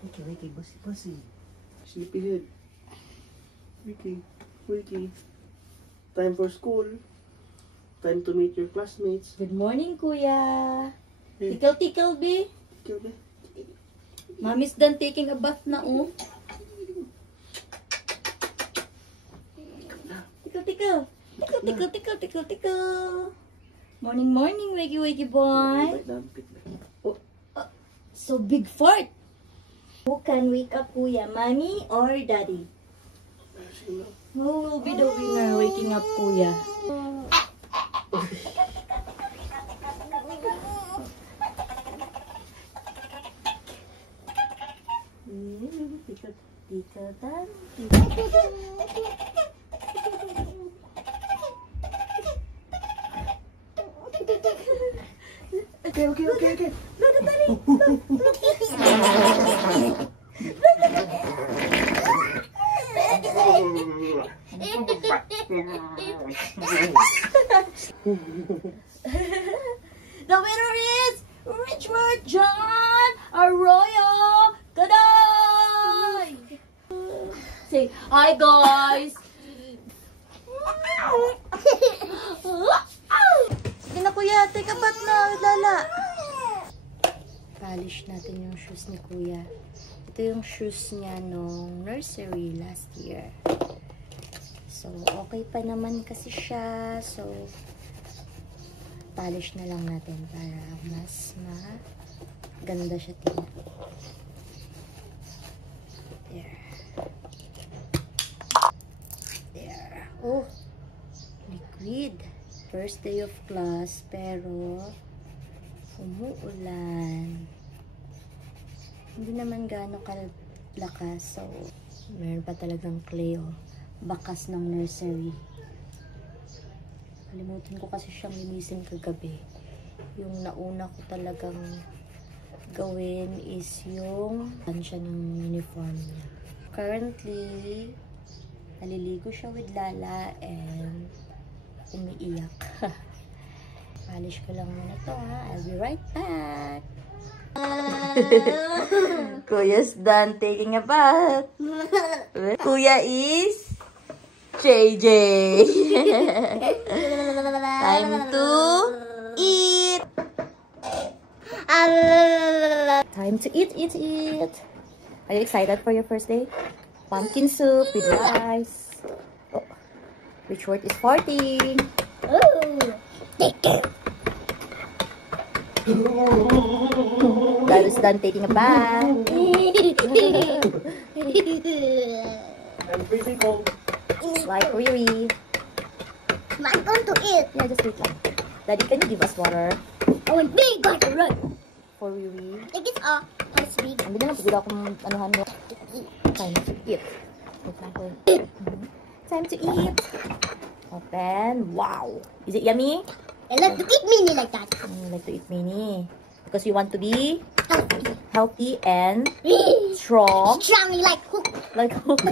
Wiki, bussy. Sleepyhead. Wiki. Time for school. Time to meet your classmates. Good morning, Kuya. Hey. Tickle, B. Tickle. Mommy's done taking a bath na, oh. Tickle. Morning, wakey boy. Oh, so big fart. Who can wake up, Kuya? Mommy or Daddy? Who will be the winner waking up, Kuya? Okay. The winner is Richard John Arroyo. Goodbye. Say hi, guys. Sige na, Kuya. Take a bath na, Lala. Polish natin yung shoes ni Kuya. Ito yung shoes niya nung nursery last year. So, okay pa naman kasi siya. So, polish na lang natin para mas maganda siya tingnan. There. Oh, liquid. First day of class, pero umuulan. Hindi naman gaano kalakas. So, meron pa talagang clay, oh. Bakas ng nursery. Kalimutan ko kasi siyang linisin kagabi. Yung nauna ko talagang gawin is yung siya ng uniform niya. Currently, naliligo siya with Lala and umiiyak. Polish ko lang muna to, ha. I'll be right back. Kuya's done taking a bath. Kuya is JJ. Time to eat. Time to eat. Are you excited for your first day? Pumpkin soup with rice. Oh, Richard is farting. Oh, Dad is done taking a bath. I'm freezing cold. Like Riri. I'm going to eat. Yeah, just wait lang. Daddy, can you give us water? Oh, and big got to run. For Riri. Like it's has big. Ang bilang pagod akong anuhan mo. Time to eat. Time to eat. Open. Wow. Is it yummy? I like to eat mini like that. You like to eat mini. Because you want to be healthy and Strong strong. like hook. Like Hook.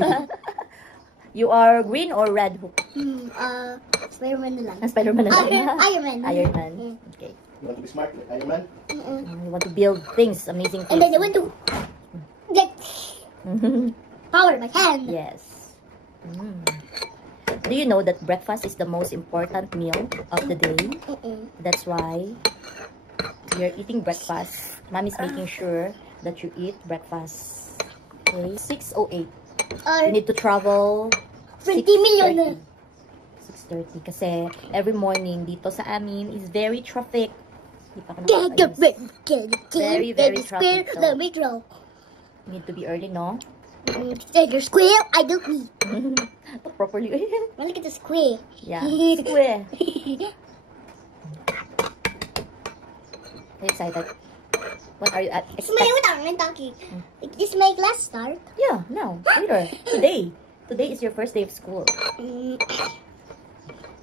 You are green or red Hook? Spider-Man na lang. Spider-Man na lang. Iron Man. Iron Man. Okay. You want to be smart like Iron Man? You want to build things, amazing And then things. I went to like power my hand. Yes. Do you know that breakfast is the most important meal of the day? That's why you're eating breakfast. Mommy's making sure that you eat breakfast. Okay, 6:08. You need to travel 20 million. 6:30 kasi every morning dito sa amin is very traffic. Di pa ako Very, very traffic, so- Let me draw. You need to be early, no? Your square, I don't need. Properly. Well, look at the square. Yeah. Square. Are you excited? What are you Smile without my donkey. Is my class start? Yeah, no. Later. Today. Today is your first day of school. Do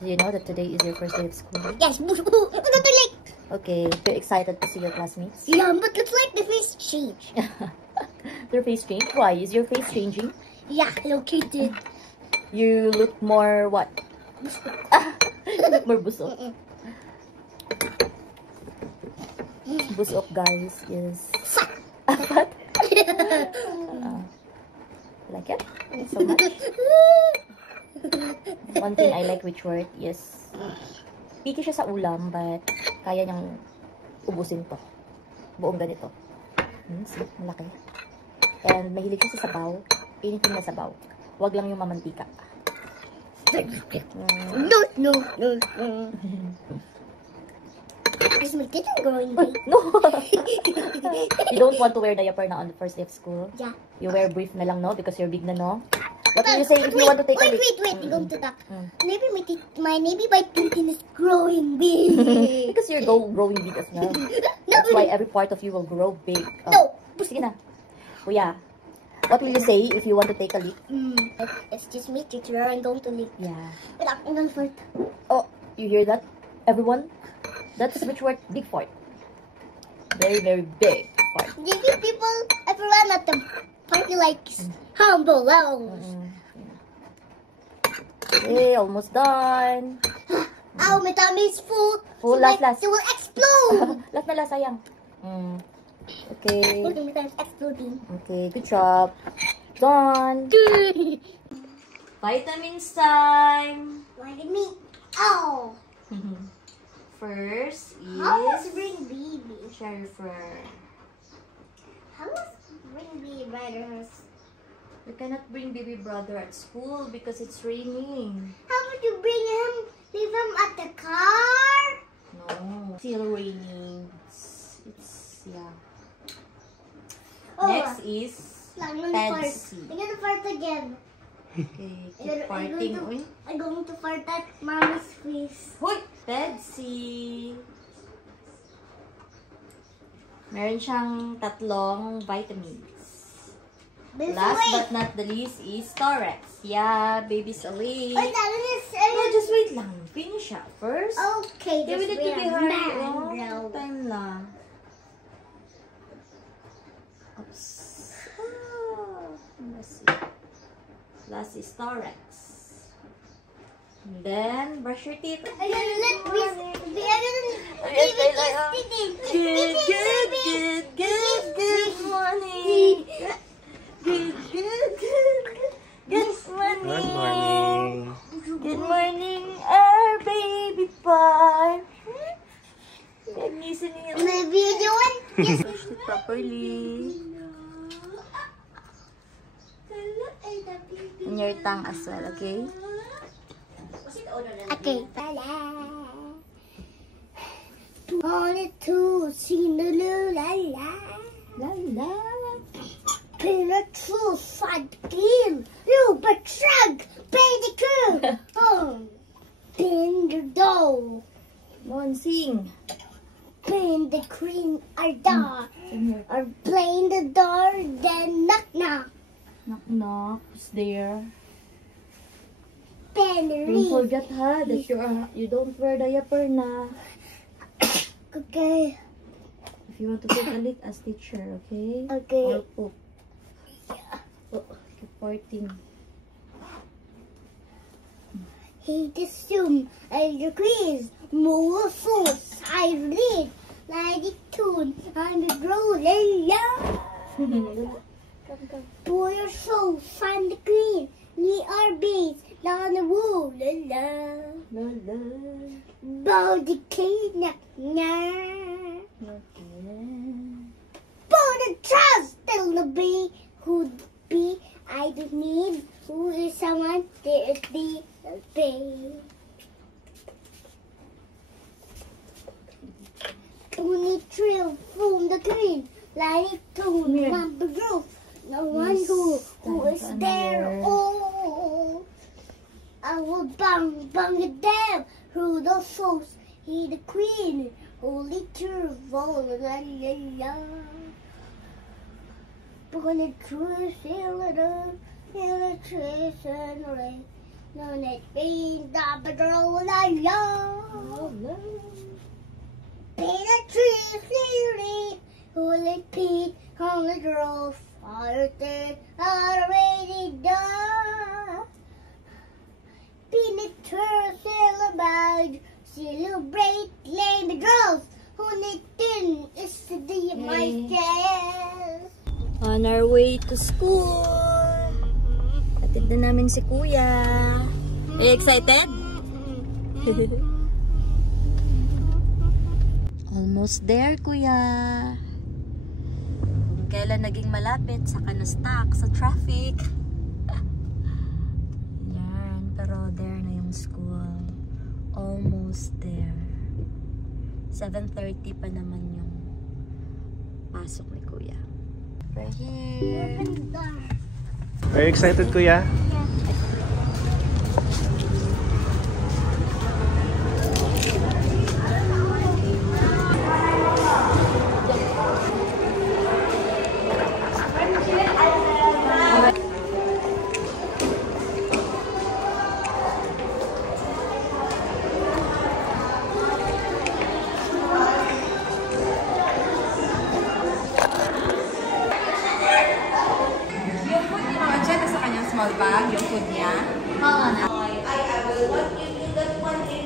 you know that today is your first day of school? Yes. I'm going to like. Okay. You're excited to see your classmates? Yeah, but looks like the face change. Their face change? Why? Is your face changing? Yeah, located. You look more what? You look more busok. Busok, guys, is... What? Like it? So much. One thing I like Richwort is picky siya sa ulam, but kaya niyang ubusin to. Buong ganito. See? Malaki. And mahilig siya sa sabaw. Anything na sabaw. Huwag lang yung mamantika. No, no, no, no. Is my kitten growing big? No! You don't want to wear diaper na on the first day of school? Yeah. You wear brief na lang, no? Because you're big na, no? What will you say if you want to take a leak? Wait, you're going to talk. Maybe maybe my kitten is growing big. Because you're growing big as well. That's why every part of you will grow big. No. Sige na. Kuya, what will you say if you want to take a leak? It's just me, teacher. I'm going to leave. Yeah. But I'm going for it. Oh, you hear that? Everyone? That's Richwort big fart. Very, very big fart. Maybe people, everyone at the party likes humble. Okay, almost done. Ow, my tummy is full. Full, so last. It will explode. Last na last, sayang. Okay. Look at my tummy exploding. Okay, good job. Done. Vitamins time. Look at me. Ow. First How is was bring baby? Sherifer. How was bring baby brothers? You cannot bring baby brother at school because it's raining. How would you leave him at the car? No, still raining. It's yeah. Oh, Next is I'm gonna fart. Padsy. I'm gonna fart again. Okay, keep I'm farting. Uy. going to fart at mommy's face. Hoy! Padsy. Meron siyang tatlong vitamins. Last but not the least is Torex. Yeah, baby's awake. Wait, that is. No, just wait lang. Finish up first. Okay, Give just it to wait be a hurry. minute. Oh, time lang. Oops. Let's see. Last is Torex. And then, brush your teeth. Good morning. Good morning. Good morning, our baby boy. Nagising niyo. The video one? Yes. Brush it properly. And your tongue as well, okay? Okay. Wanted to sing the la la. La la. Been a true fight game. You betrayed baby crew. Oh. Been the dough. Go on, sing. Been the cream are door. Or playing the door, then knock knock. Knock knock. Who's there? Then Don't read. forget ha that you don't wear diaper na. Okay. If you want to take a lick, ask teacher, okay? Okay. Or poop. Oh, keep farting. He assumed and agrees. More force I read. Like it tune on the rolling Come. For your soul, find the green. We are bees, down the wool, la la. La la. Bow the king, na na. Okay. For the trust, still the bee, who'd be, I don't need, who is someone, there is the bee. Only trail from the green, like to Here. number roof. No one Yes, who is stand there. there. Oh, I will bang bang it down through the souls. He the queen, holy true, la la la. But the truth, feel the truth and rain. No net being the patrol, la la. Be the tree, clearly, holy Pete, on the grove, fire there, already done. Be the tree, celebrate, celebrate, lay the drove, holy tin is the my chest. On our way to school. Hatid na namin si Kuya. Are you excited? Almost there, Kuya. Kung kailan naging malapit, saka na-stuck sa traffic. Yan, pero there na yung school. Almost there. 7:30 pa naman yung pasok ni Kuya. We're here. Are you excited, Kuya? Small bag, yung food niya. Oo na. I will want you to that one in.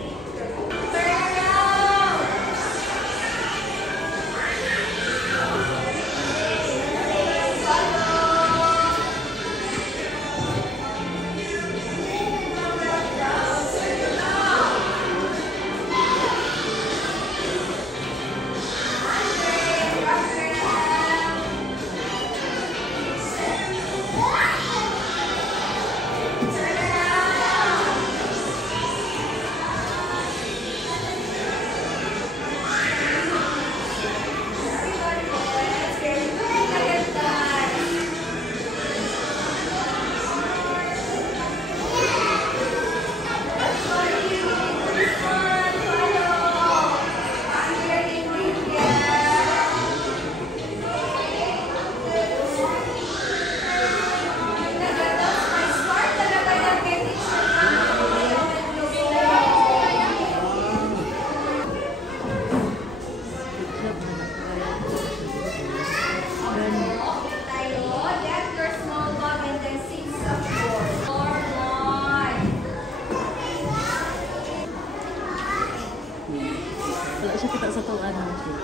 Wala siya kita sa tuwan mo siya.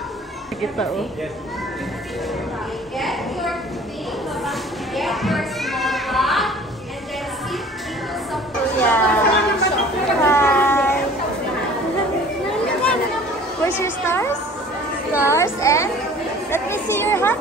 Kita oh. Get your thing, get your small bag, and then sit into some Kuya. Hi. Where's your stars? Stars and let me see your hat.